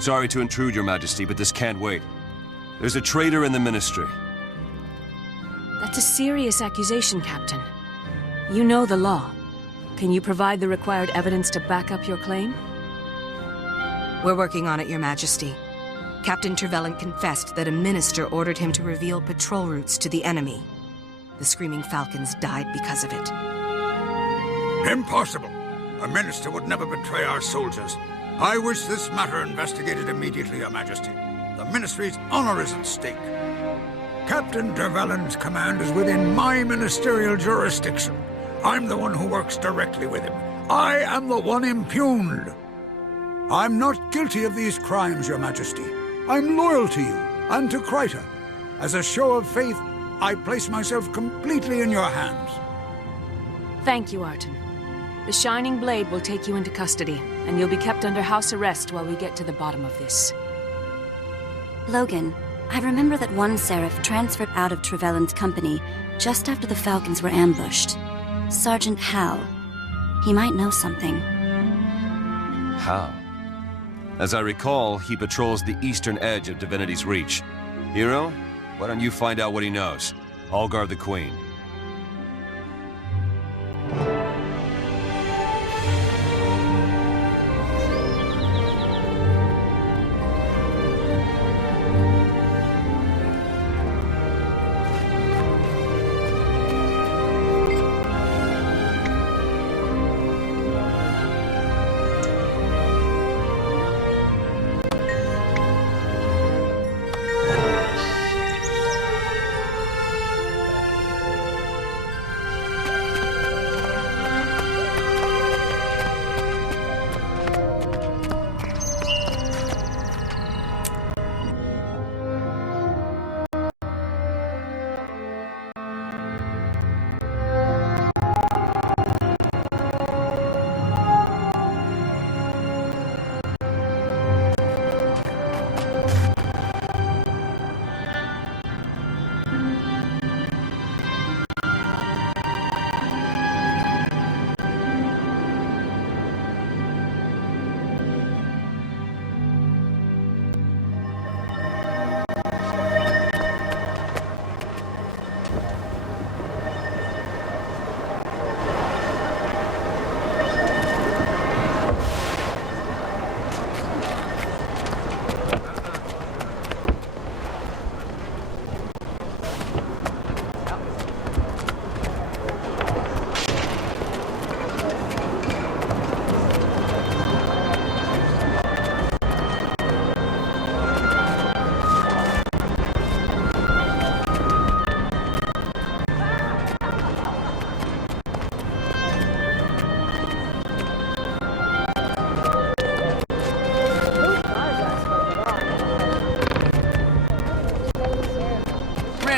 Sorry to intrude, Your Majesty, but this can't wait. There's a traitor in the Ministry. That's a serious accusation, Captain. You know the law. Can you provide the required evidence to back up your claim? We're working on it, Your Majesty. Captain Trevelyan confessed that a minister ordered him to reveal patrol routes to the enemy. The Screaming Falcons died because of it. Impossible! A minister would never betray our soldiers. I wish this matter investigated immediately, Your Majesty. The Ministry's honor is at stake. Captain Trevelyan's command is within my ministerial jurisdiction. I'm the one who works directly with him. I am the one impugned. I'm not guilty of these crimes, Your Majesty. I'm loyal to you and to Kryta. As a show of faith, I place myself completely in your hands. Thank you, Arton. The Shining Blade will take you into custody, and you'll be kept under house arrest while we get to the bottom of this. Logan, I remember that one Seraph transferred out of Trevelyan's company just after the Falcons were ambushed. Sergeant Hal. He might know something. How? As I recall, he patrols the eastern edge of Divinity's Reach. Hero, why don't you find out what he knows? I'll guard the Queen.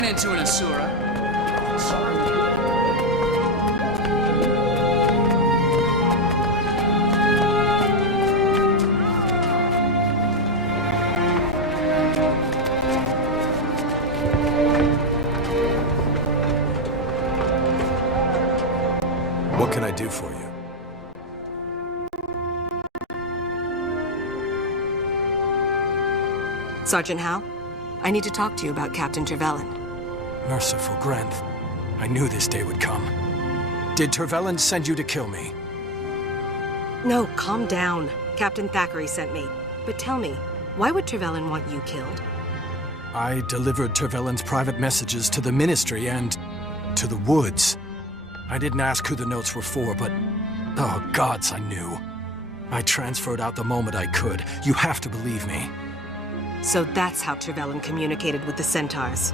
Into an Asura. What can I do for you? Sergeant Hal, I need to talk to you about Captain Trevelyan. Merciful Grenth. I knew this day would come. Did Trevelyan send you to kill me? No, calm down. Captain Thackeray sent me. But tell me, why would Trevelyan want you killed? I delivered Trevelyan's private messages to the Ministry and to the Woods. I didn't ask who the notes were for, but oh gods, I knew. I transferred out the moment I could. You have to believe me. So that's how Trevelyan communicated with the Centaurs.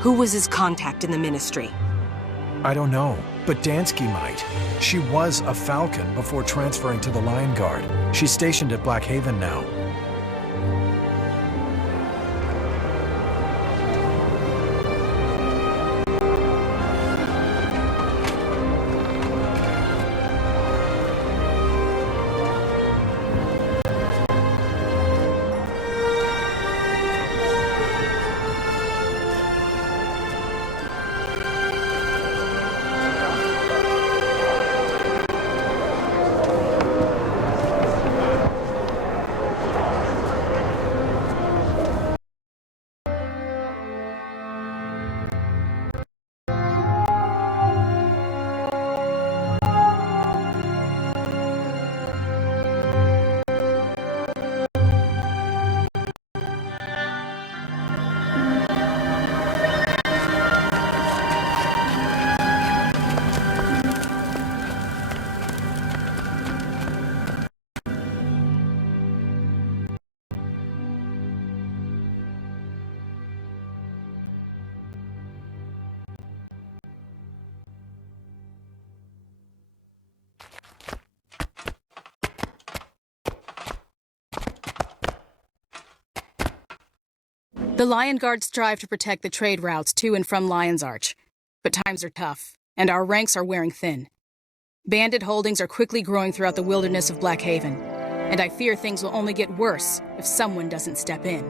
Who was his contact in the Ministry? I don't know, but Dansky might. She was a Falcon before transferring to the Lion Guard. She's stationed at Black Haven now. The Lion Guard strive to protect the trade routes to and from Lion's Arch. But times are tough, and our ranks are wearing thin. Bandit holdings are quickly growing throughout the wilderness of Blackhaven, and I fear things will only get worse if someone doesn't step in.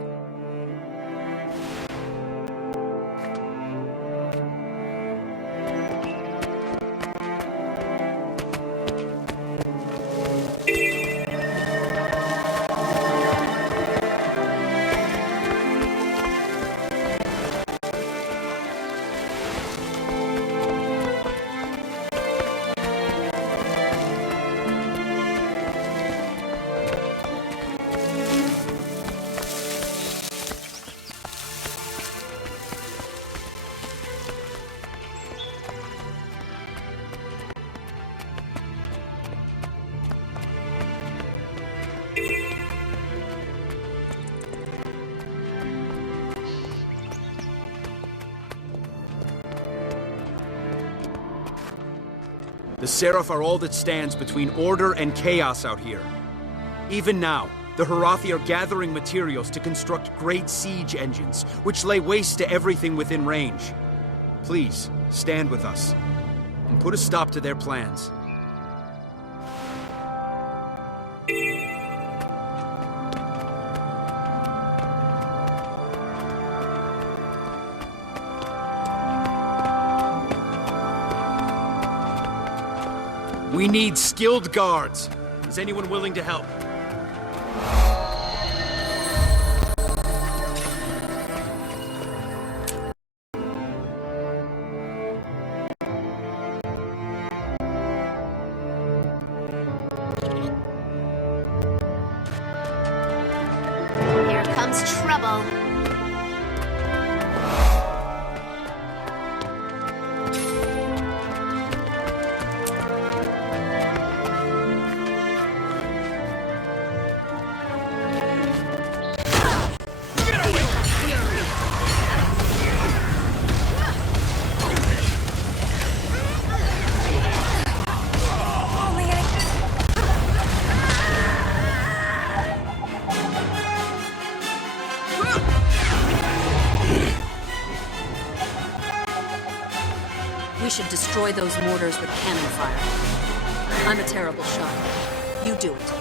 The Seraph are all that stands between order and chaos out here. Even now, the Harathi are gathering materials to construct great siege engines, which lay waste to everything within range. Please, stand with us, and put a stop to their plans. We need skilled guards. Is anyone willing to help? Here comes trouble. We should destroy those mortars with cannon fire. I'm a terrible shot. You do it.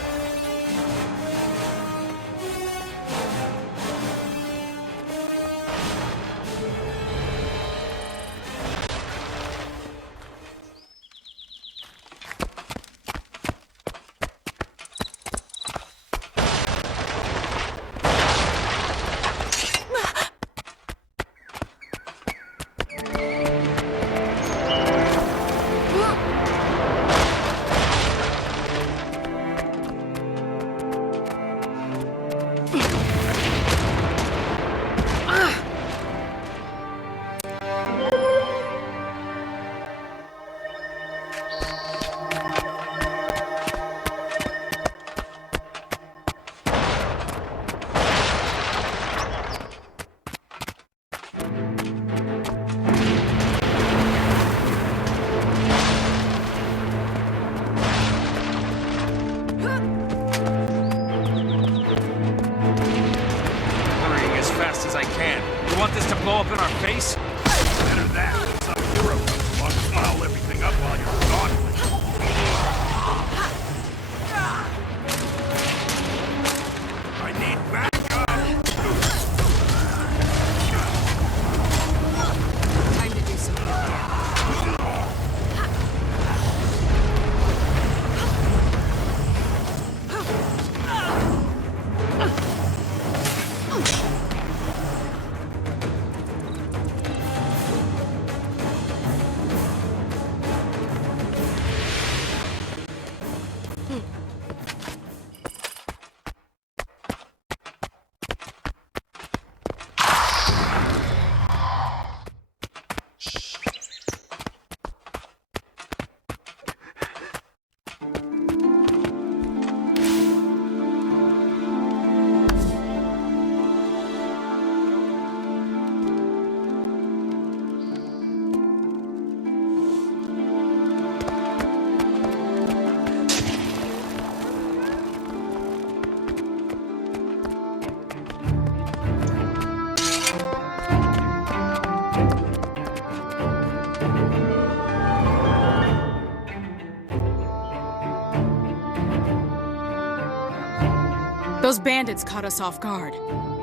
Those bandits caught us off guard,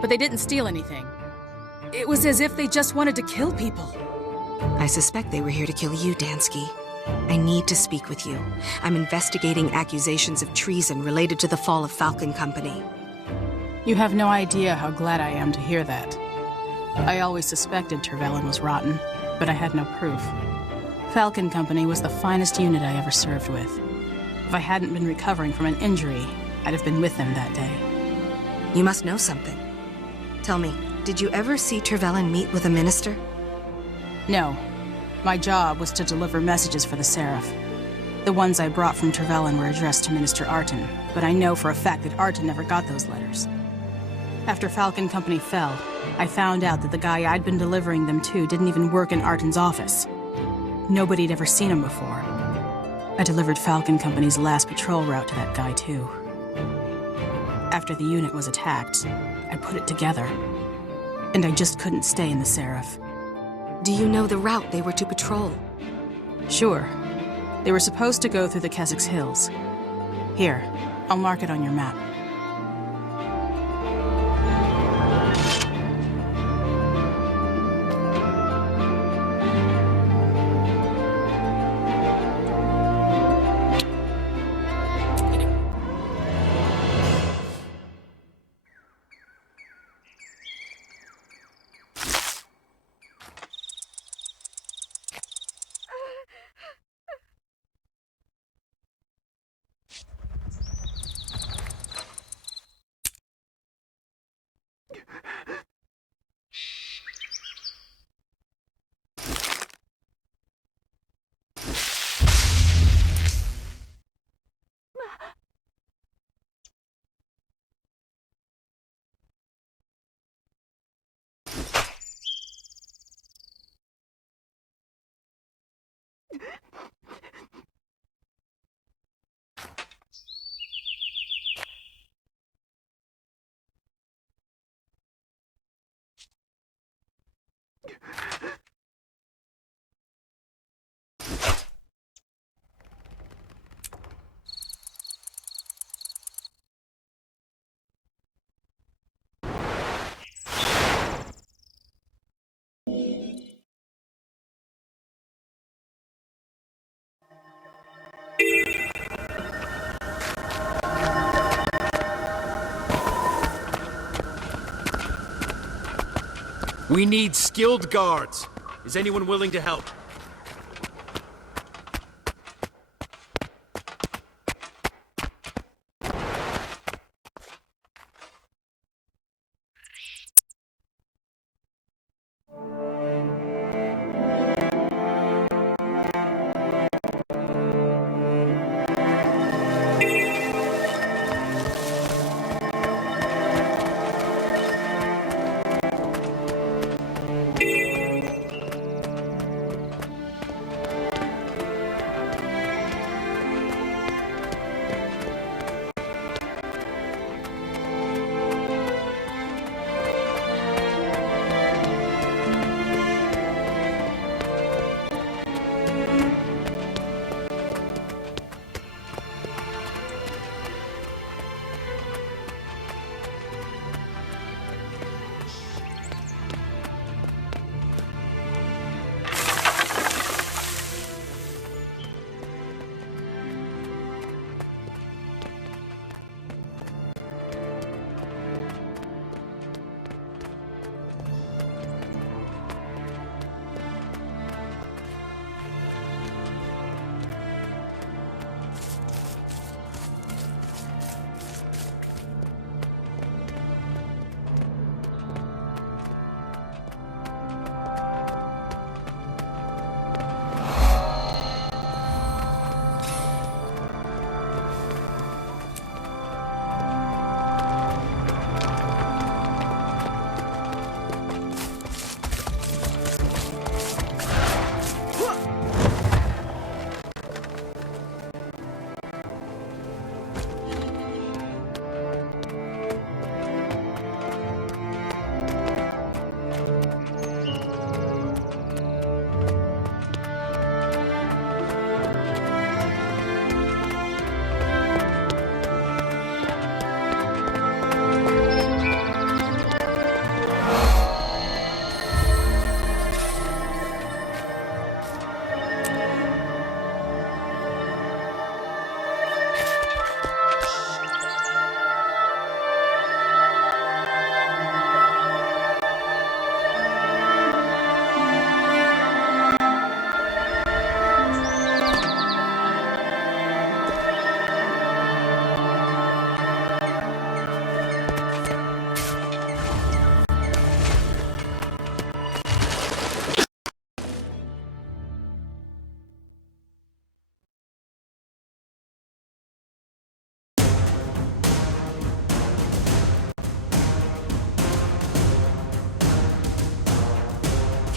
but they didn't steal anything. It was as if they just wanted to kill people. I suspect they were here to kill you, Dansky. I need to speak with you. I'm investigating accusations of treason related to the fall of Falcon Company. You have no idea how glad I am to hear that. I always suspected Tervelin was rotten, but I had no proof. Falcon Company was the finest unit I ever served with. If I hadn't been recovering from an injury, I'd have been with them that day. You must know something. Tell me, did you ever see Tervelin meet with a minister? No. My job was to deliver messages for the Seraph. The ones I brought from Tervelin were addressed to Minister Arton, but I know for a fact that Arton never got those letters. After Falcon Company fell, I found out that the guy I'd been delivering them to didn't even work in Arton's office. Nobody'd ever seen him before. I delivered Falcon Company's last patrol route to that guy, too. After the unit was attacked, I put it together, and I just couldn't stay in the Seraph. Do you know the route they were to patrol? Sure. They were supposed to go through the Kessex Hills. Here, I'll mark it on your map. We need skilled guards. Is anyone willing to help?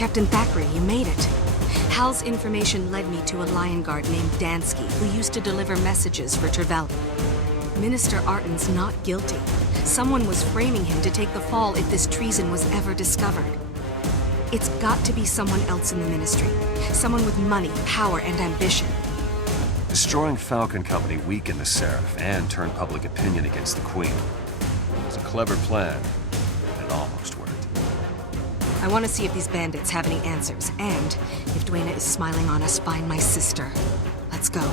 Captain Thackeray, you made it. Hal's information led me to a lion guard named Dansky, who used to deliver messages for Trevelyan. Minister Arton's not guilty. Someone was framing him to take the fall if this treason was ever discovered. It's got to be someone else in the Ministry. Someone with money, power, and ambition. Destroying Falcon Company weakened the Seraph and turned public opinion against the Queen. It was a clever plan, and it almost worked. I want to see if these bandits have any answers, and if Duena is smiling on us, find my sister. Let's go.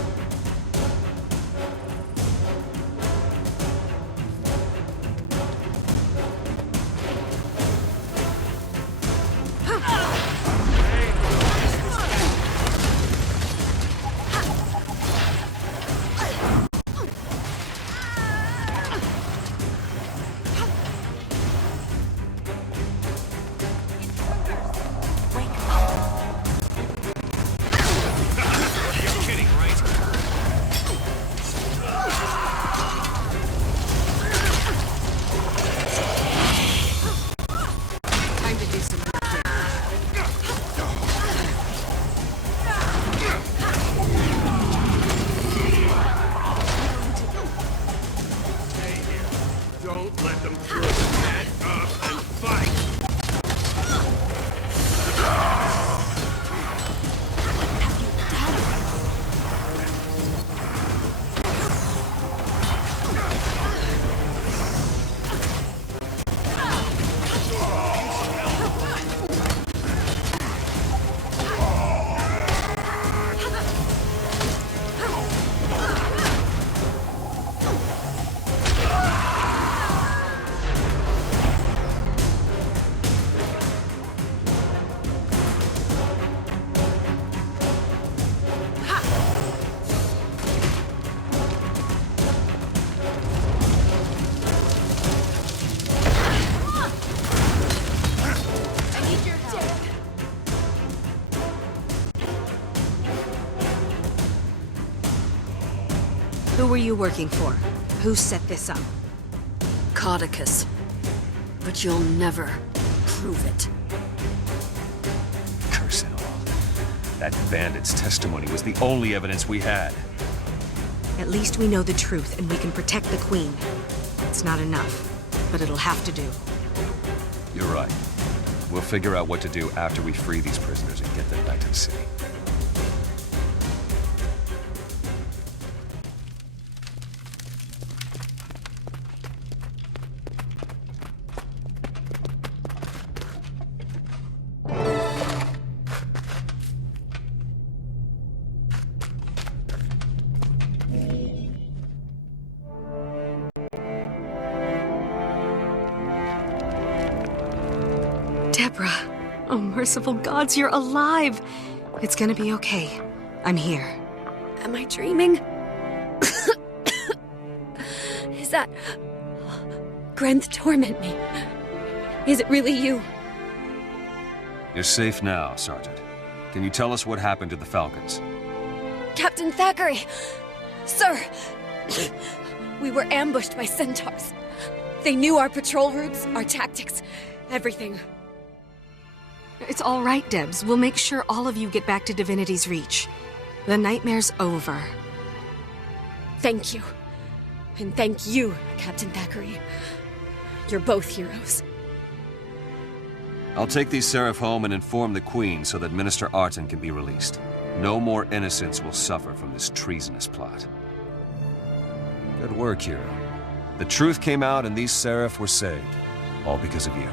Who were you working for? Who set this up? Caudicus. But you'll never prove it. Curse it all. That bandit's testimony was the only evidence we had. At least we know the truth, and we can protect the Queen. It's not enough, but it'll have to do. You're right. We'll figure out what to do after we free these prisoners and get them back to the city. Deborah. Oh, merciful gods, you're alive! It's gonna be okay. I'm here. Am I dreaming? Is that... Grenth torment me? Is it really you? You're safe now, Sergeant. Can you tell us what happened to the Falcons? Captain Thackeray! Sir! We were ambushed by centaurs. They knew our patrol routes, our tactics, everything. It's all right, Debs. We'll make sure all of you get back to Divinity's Reach. The nightmare's over. Thank you. And thank you, Captain Thackeray. You're both heroes. I'll take these Seraph home and inform the Queen so that Minister Arton can be released. No more innocents will suffer from this treasonous plot. Good work, hero. The truth came out and these Seraph were saved. All because of you.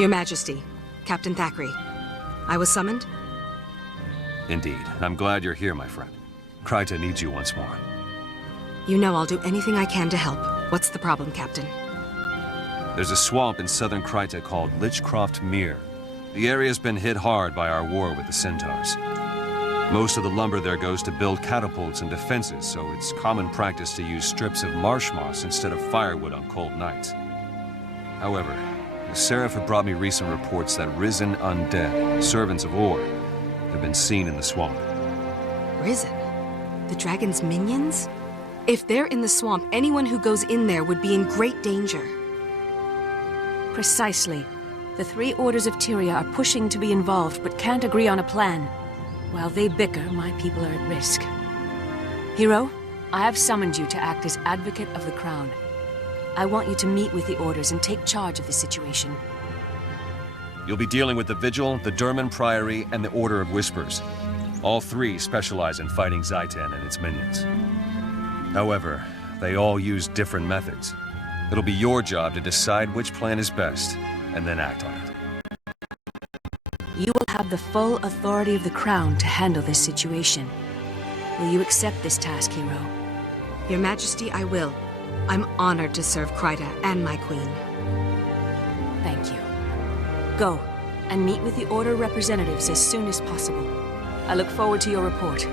Your Majesty, Captain Thackeray. I was summoned? Indeed. I'm glad you're here, my friend. Kryta needs you once more. You know I'll do anything I can to help. What's the problem, Captain? There's a swamp in southern Kryta called Lichcroft Mere. The area's been hit hard by our war with the Centaurs. Most of the lumber there goes to build catapults and defenses, so it's common practice to use strips of marsh moss instead of firewood on cold nights. However, the Seraph have brought me recent reports that risen undead, servants of Or, have been seen in the swamp. Risen? The dragon's minions? If they're in the swamp, anyone who goes in there would be in great danger. Precisely. The three orders of Tyria are pushing to be involved, but can't agree on a plan. While they bicker, my people are at risk. Hero, I have summoned you to act as advocate of the Crown. I want you to meet with the orders and take charge of the situation. You'll be dealing with the Vigil, the Durman Priory, and the Order of Whispers. All three specialize in fighting Zaitan and its minions. However, they all use different methods. It'll be your job to decide which plan is best, and then act on it. You will have the full authority of the Crown to handle this situation. Will you accept this task, Hero? Your Majesty, I will. I'm honored to serve Kryta and my queen. Thank you. Go, and meet with the Order representatives as soon as possible. I look forward to your report.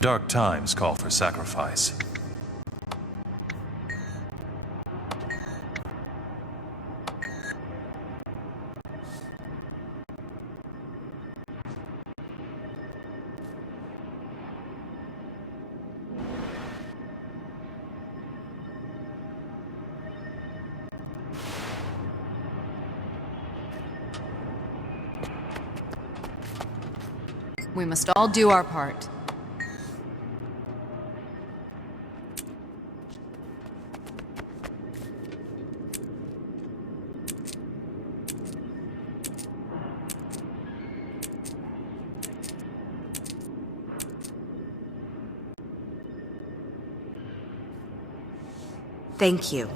Dark times call for sacrifice. We must all do our part. Thank you.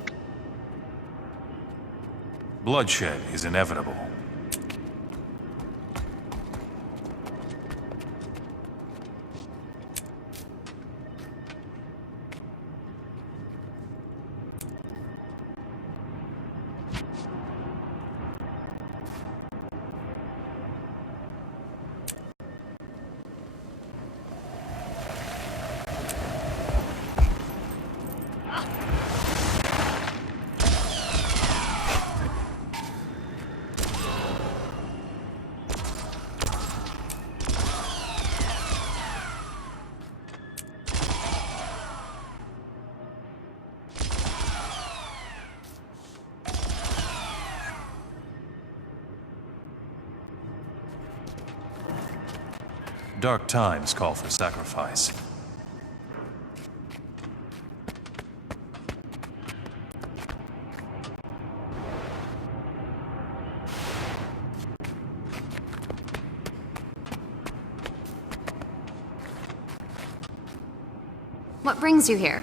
Bloodshed is inevitable. Dark times call for sacrifice. What brings you here?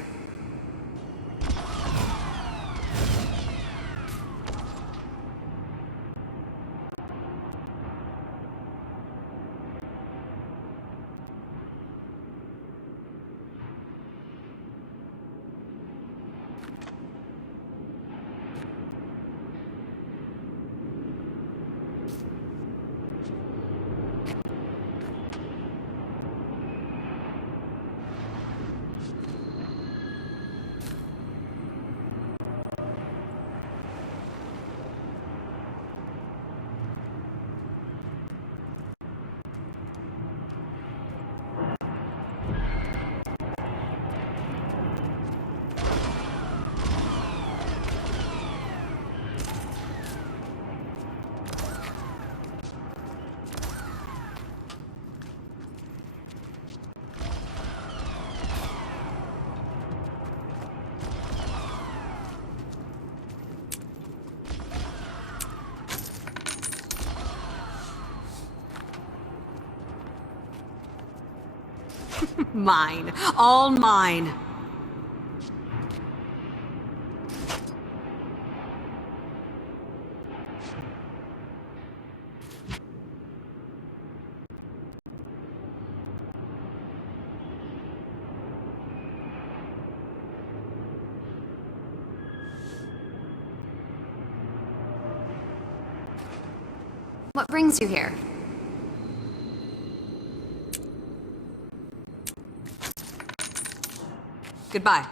Mine. All mine. What brings you here? Goodbye.